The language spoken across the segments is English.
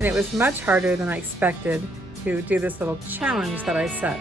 and it was much harder than I expected to do this little challenge that I set.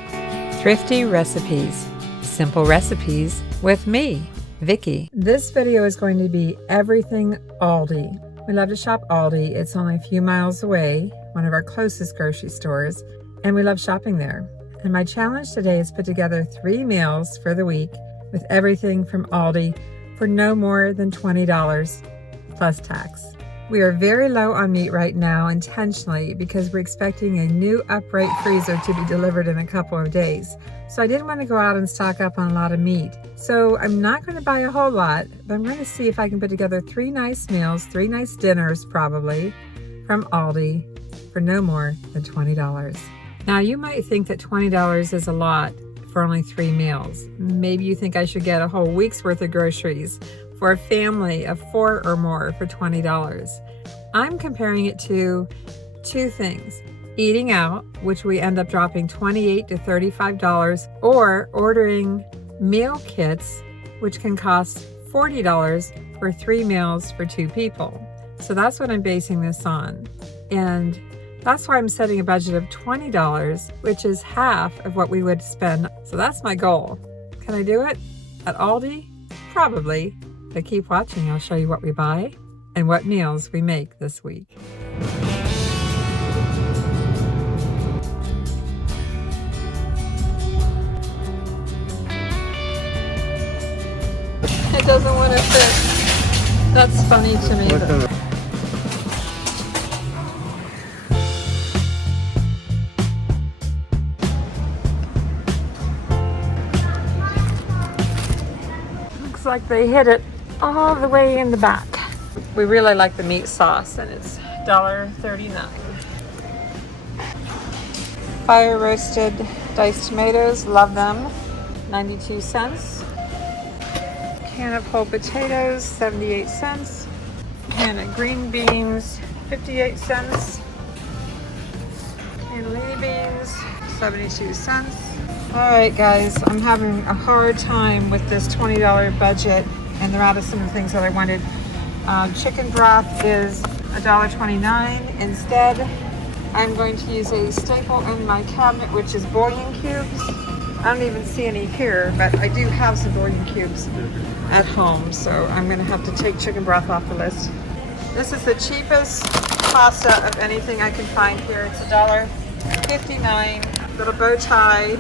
Thrifty recipes. Simple recipes with me, Vicky. This video is going to be everything Aldi. We love to shop Aldi. It's only a few miles away, one of our closest grocery stores, and we love shopping there. And my challenge today is put together 3 meals for the week with everything from Aldi for no more than $20 plus tax. We are very low on meat right now intentionally because we're expecting a new upright freezer to be delivered in a couple of days. So I didn't want to go out and stock up on a lot of meat. So I'm not going to buy a whole lot, but I'm going to see if I can put together 3 nice meals, 3 nice dinners probably, from Aldi for no more than $20. Now you might think that $20 is a lot for only 3 meals. Maybe you think I should get a whole week's worth of groceries for a family of 4 or more for $20. I'm comparing it to 2 things. Eating out, which we end up dropping $28 to $35, or ordering meal kits, which can cost $40 for 3 meals for 2 people. So that's what I'm basing this on. And that's why I'm setting a budget of $20, which is half of what we would spend. So that's my goal. Can I do it at Aldi? Probably. But keep watching, I'll show you what we buy and what meals we make this week. It doesn't want to fit. That's funny to me. Looks like they hit it all the way in the back. We really like the meat sauce, and it's $1.39. Fire roasted diced tomatoes, love them, 92 cents. Can of whole potatoes, 78 cents. Can of green beans, 58 cents. Can of lady beans, 72 cents. All right, guys, I'm having a hard time with this $20 budget, and they're out of some of the things that I wanted. Chicken broth is $1.29. Instead, I'm going to use a staple in my cabinet, which is bouillon cubes. I don't even see any here, but I do have some bouillon cubes at home, so I'm going to have to take chicken broth off the list. This is the cheapest pasta of anything I can find here. It's $1.59. Little bow tie.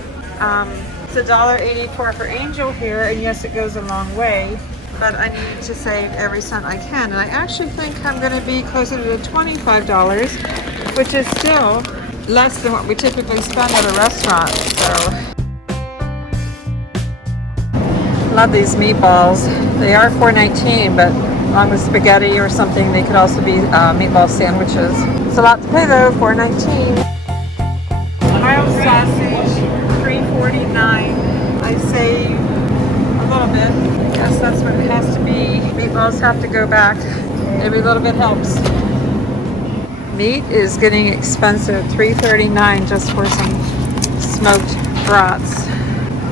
It's $1.84 for Angel here, and yes, it goes a long way, but I need to save every cent I can, and I actually think I'm going to be closer to $25, which is still less than what we typically spend at a restaurant. So love these meatballs. They are $4.19, but along with spaghetti or something, they could also be meatball sandwiches. It's a lot to pay though, $4.19. Mild sausage, $3.49. I save a little bit. Yes, that's what it has to be. Meatballs have to go back. Every little bit helps. Meat is getting expensive, $3.39 just for some smoked brats.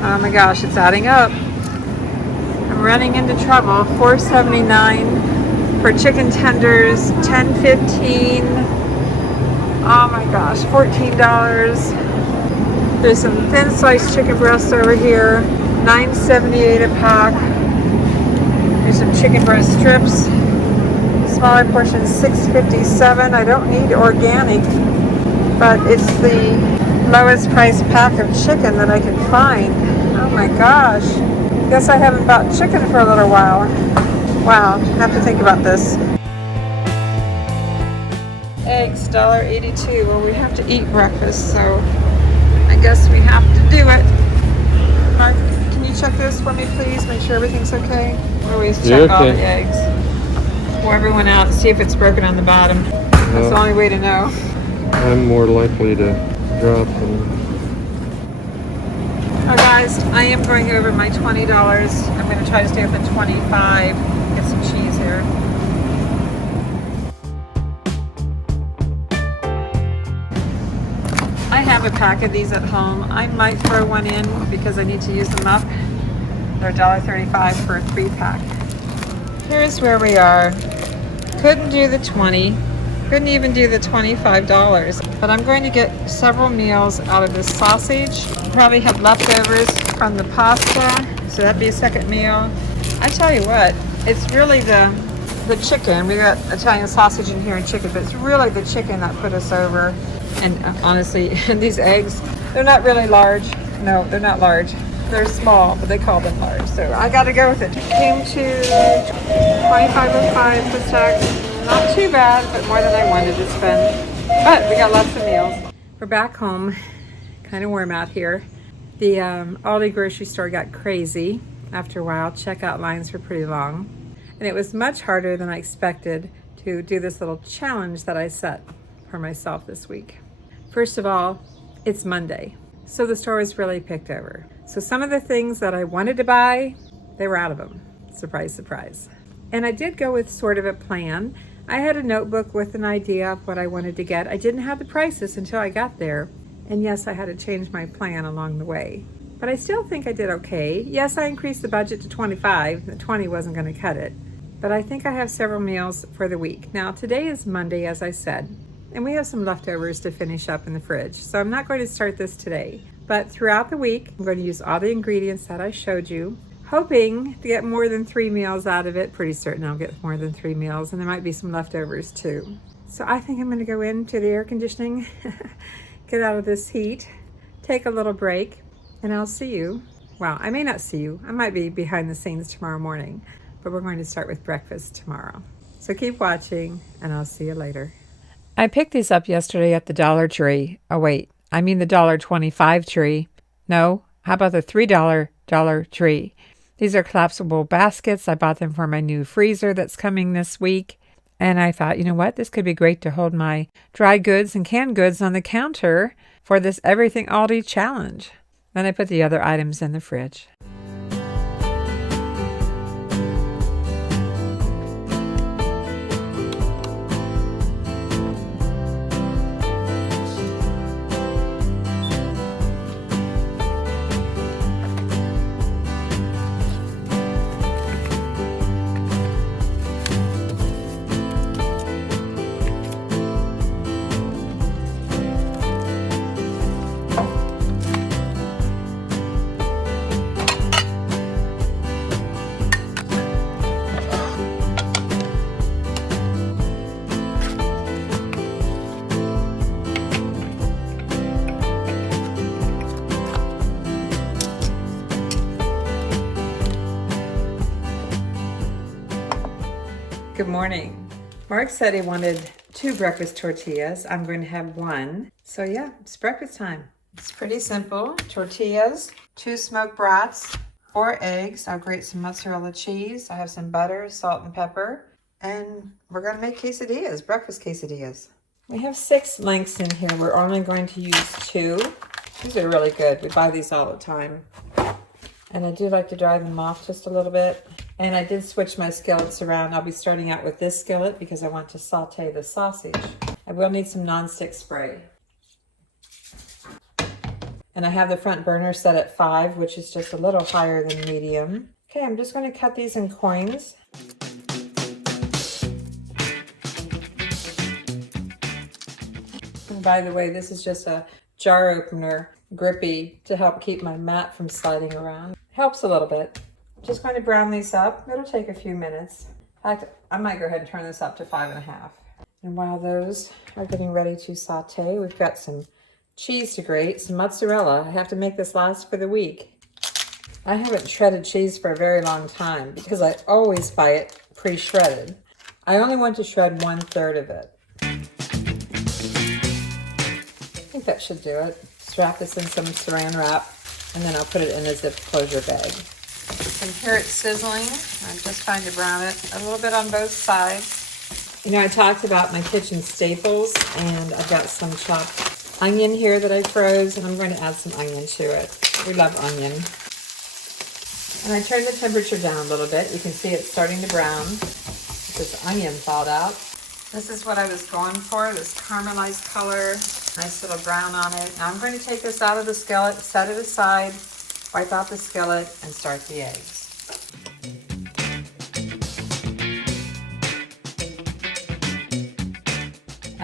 Oh my gosh, it's adding up. I'm running into trouble. $4.79 for chicken tenders, $10.15. Oh my gosh, $14. There's some thin sliced chicken breasts over here, $9.78 a pack. There's some chicken breast strips, smaller portions, $6.57. I don't need organic, but it's the lowest price pack of chicken that I can find. Oh my gosh. Guess I haven't bought chicken for a little while. Wow, I have to think about this. Eggs, $1.82. Well, we have to eat breakfast, so I guess we have to do it. Mark, can you check this for me, please? Make sure everything's okay. Always check all the eggs. Pour everyone out, see if it's broken on the bottom. That's the only way to know. I'm more likely to drop them. Oh, guys, I am going over my $20. I'm going to try to stay within $25. Get some cheese here. I have a pack of these at home. I might throw one in because I need to use them up. They're $1.35 for a 3-pack. Here's where we are. Couldn't do the 20. Couldn't even do the $25, but I'm going to get several meals out of this sausage. Probably have leftovers from the pasta, so that'd be a second meal. I tell you what, it's really the chicken. We got Italian sausage in here and chicken, but it's really the chicken that put us over. And honestly, these eggs, they're not really large. No, they're not large. They're small, but they call them large. So I got to go with it. Came to $25.05 for tax. Not too bad, but more than I wanted to spend. But we got lots of meals. We're back home. Kind of warm out here. The Aldi grocery store got crazy. After a while, checkout lines were pretty long. And it was much harder than I expected to do this little challenge that I set for myself this week. First of all, it's Monday, so the store was really picked over. So some of the things that I wanted to buy, they were out of them. Surprise, surprise. And I did go with sort of a plan. I had a notebook with an idea of what I wanted to get. I didn't have the prices until I got there. And yes, I had to change my plan along the way. But I still think I did okay. Yes, I increased the budget to 25. The 20 wasn't going to cut it. But I think I have several meals for the week. Now, today is Monday, as I said. And we have some leftovers to finish up in the fridge. So I'm not going to start this today. But throughout the week, I'm going to use all the ingredients that I showed you, hoping to get more than 3 meals out of it. Pretty certain I'll get more than 3 meals, and there might be some leftovers too. So I think I'm going to go into the air conditioning, get out of this heat, take a little break, and I'll see you. Well, I may not see you. I might be behind the scenes tomorrow morning, but we're going to start with breakfast tomorrow. So keep watching, and I'll see you later. I picked these up yesterday at the Dollar Tree. Oh wait, I mean the $1.25 tree. No, how about the $3 Dollar Tree? These are collapsible baskets. I bought them for my new freezer that's coming this week. And I thought, you know what? This could be great to hold my dry goods and canned goods on the counter for this Everything Aldi challenge. Then I put the other items in the fridge. Good morning. Mark said he wanted 2 breakfast tortillas. I'm going to have 1. So yeah, it's breakfast time. It's pretty simple. Tortillas, 2 smoked brats, 4 eggs. I'll grate some mozzarella cheese. I have some butter, salt, and pepper. And we're going to make quesadillas, breakfast quesadillas. We have 6 lengths in here. We're only going to use 2. These are really good. We buy these all the time. And I do like to dry them off just a little bit. And I did switch my skillets around. I'll be starting out with this skillet because I want to saute the sausage. I will need some nonstick spray. And I have the front burner set at 5, which is just a little higher than medium. Okay, I'm just going to cut these in coins. And by the way, this is just a jar opener, grippy, to help keep my mat from sliding around. Helps a little bit. Just going to brown these up. It'll take a few minutes. In fact, I might go ahead and turn this up to 5.5. And while those are getting ready to saute, we've got some cheese to grate, some mozzarella. I have to make this last for the week. I haven't shredded cheese for a very long time because I always buy it pre-shredded. I only want to shred 1/3 of it. I think that should do it. Just wrap this in some saran wrap, and then I'll put it in a zip closure bag. You can hear it sizzling. I'm just trying to brown it a little bit on both sides. You know, I talked about my kitchen staples, and I've got some chopped onion here that I froze, and I'm going to add some onion to it. We love onion. And I turned the temperature down a little bit. You can see it's starting to brown. This onion thawed out. This is what I was going for, this caramelized color. Nice little brown on it. Now I'm going to take this out of the skillet, set it aside, wipe out the skillet, and start the eggs.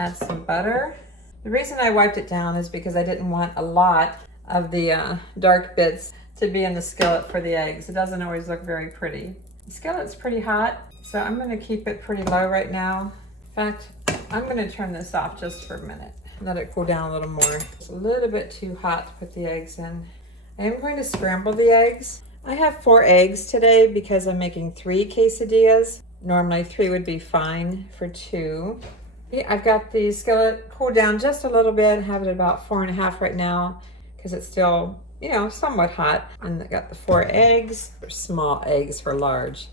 Add some butter. The reason I wiped it down is because I didn't want a lot of the dark bits to be in the skillet for the eggs. It doesn't always look very pretty. The skillet's pretty hot, so I'm gonna keep it pretty low right now. In fact, I'm gonna turn this off just for a minute. Let it cool down a little more. It's a little bit too hot to put the eggs in. I am going to scramble the eggs. I have 4 eggs today because I'm making 3 quesadillas. Normally 3 would be fine for 2. Yeah, I've got the skillet cooled down just a little bit. I have it about 4.5 right now because it's still, you know, somewhat hot. And I got the 4 eggs, or small eggs for large.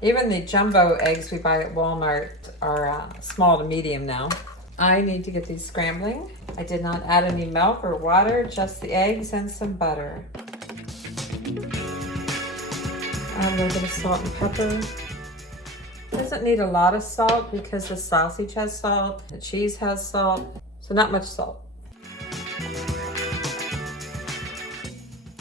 Even the jumbo eggs we buy at Walmart are small to medium now. I need to get these scrambling. I did not add any milk or water, just the eggs and some butter. Add a little bit of salt and pepper. Doesn't need a lot of salt because the sausage has salt, the cheese has salt, so not much salt.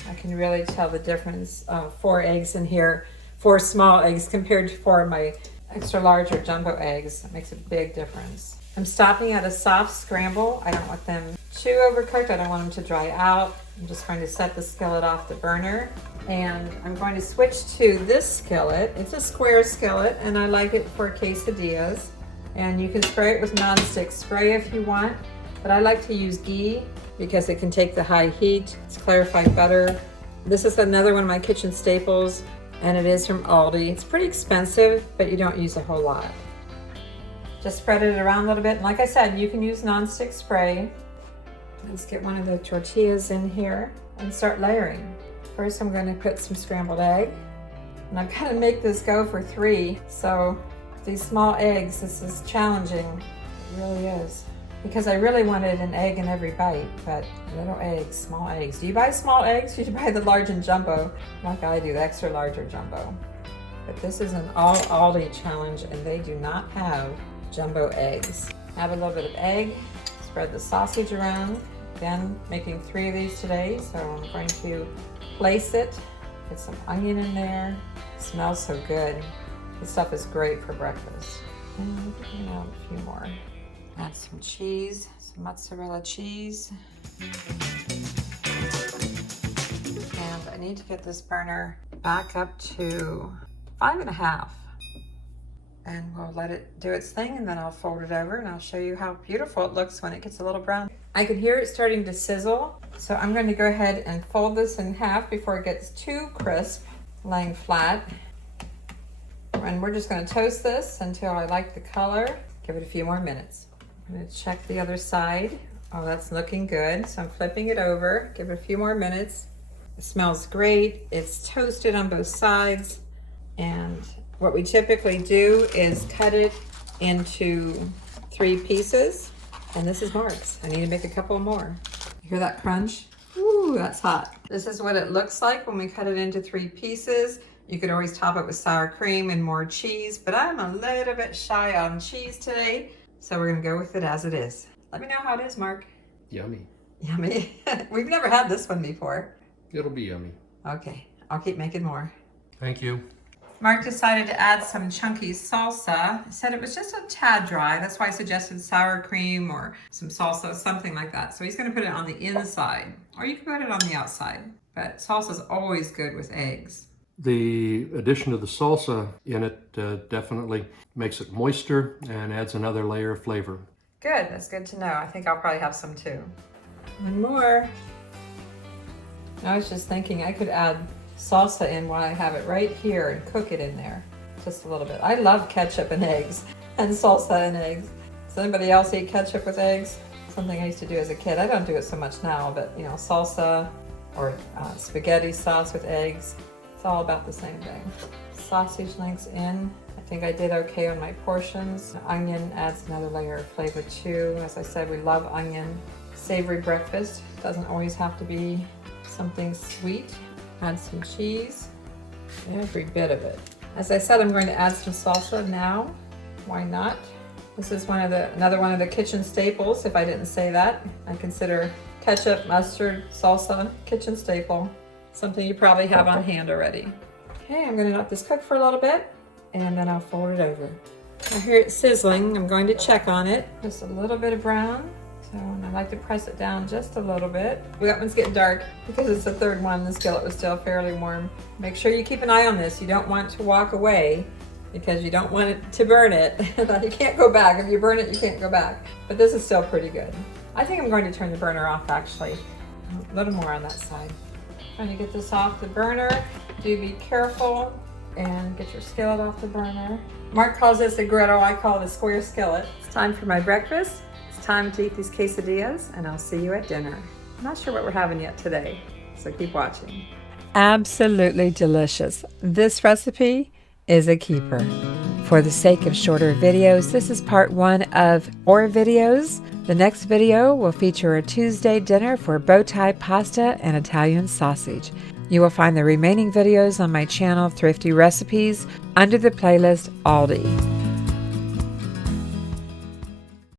I can really tell the difference of 4 eggs in here, 4 small eggs compared to 4 of my extra large or jumbo eggs. It makes a big difference. I'm stopping at a soft scramble. I don't want them too overcooked. I don't want them to dry out. I'm just going to set the skillet off the burner. And I'm going to switch to this skillet. It's a square skillet and I like it for quesadillas. And you can spray it with nonstick spray if you want, but I like to use ghee because it can take the high heat. It's clarified butter. This is another one of my kitchen staples and it is from ALDI. It's pretty expensive, but you don't use a whole lot. Just spread it around a little bit. And like I said, you can use nonstick spray. Let's get one of the tortillas in here and start layering. First, I'm going to put some scrambled egg. And I'm going to make this go for 3. So these small eggs, this is challenging. It really is. Because I really wanted an egg in every bite, but little eggs, small eggs. Do you buy small eggs? Or do you buy the large and jumbo? Like I do, the extra large or jumbo. But this is an all ALDI challenge and they do not have jumbo eggs. Add a little bit of egg, spread the sausage around. Again, making 3 of these today, so I'm going to place it, get some onion in there. It smells so good. This stuff is great for breakfast. And a few more. Add some cheese, some mozzarella cheese. And I need to get this burner back up to 5.5. And we'll let it do its thing and then I'll fold it over and I'll show you how beautiful it looks when it gets a little brown. I can hear it starting to sizzle, so I'm going to go ahead and fold this in half before it gets too crisp, laying flat. And we're just going to toast this until I like the color. Give it a few more minutes. I'm going to check the other side. Oh, that's looking good. So I'm flipping it over. Give it a few more minutes. It smells great. It's toasted on both sides. And what we typically do is cut it into 3 pieces. And this is Mark's. I need to make a couple more. You hear that crunch? Ooh, that's hot. This is what it looks like when we cut it into 3 pieces. You could always top it with sour cream and more cheese, but I'm a little bit shy on cheese today, so we're gonna go with it as it is. Let me know how it is, Mark. Yummy. Yummy. We've never had this one before. It'll be yummy. Okay, I'll keep making more. Thank you. Mark decided to add some chunky salsa. He said it was just a tad dry. That's why I suggested sour cream or some salsa, something like that. So he's gonna put it on the inside, or you can put it on the outside. But salsa's always good with eggs. The addition of the salsa in it definitely makes it moister and adds another layer of flavor. Good, that's good to know. I think I'll probably have some too. One more. I was just thinking I could add salsa in while I have it right here and cook it in there just a little bit. I love ketchup and eggs and salsa and eggs. Does anybody else eat ketchup with eggs? Something I used to do as a kid. I don't do it so much now, but you know, salsa or spaghetti sauce with eggs. It's all about the same thing. Sausage links in. I think I did okay on my portions. Onion adds another layer of flavor too. As I said, we love onion. Savory breakfast. Doesn't always have to be something sweet. Add some cheese, every bit of it. As I said, I'm going to add some salsa now. Why not? This is another one of the kitchen staples, if I didn't say that. I consider ketchup, mustard, salsa, kitchen staple. Something you probably have on hand already. Okay, I'm gonna let this cook for a little bit and then I'll fold it over. I hear it sizzling. I'm going to check on it. Just a little bit of brown. So, and I like to press it down just a little bit. That one's getting dark because it's the third one. The skillet was still fairly warm. Make sure you keep an eye on this. You don't want to walk away because you don't want it to burn it. You can't go back. If you burn it, you can't go back. But this is still pretty good. I think I'm going to turn the burner off actually. A little more on that side. Trying to get this off the burner. Do be careful and get your skillet off the burner. Mark calls this a griddle. I call it a square skillet. It's time for my breakfast. It's time to eat these quesadillas, and I'll see you at dinner. I'm not sure what we're having yet today, so keep watching. Absolutely delicious. This recipe is a keeper. For the sake of shorter videos, this is part 1 of 4 videos. The next video will feature a Tuesday dinner for bow tie pasta and Italian sausage. You will find the remaining videos on my channel, Thrifty Recipes, under the playlist ALDI.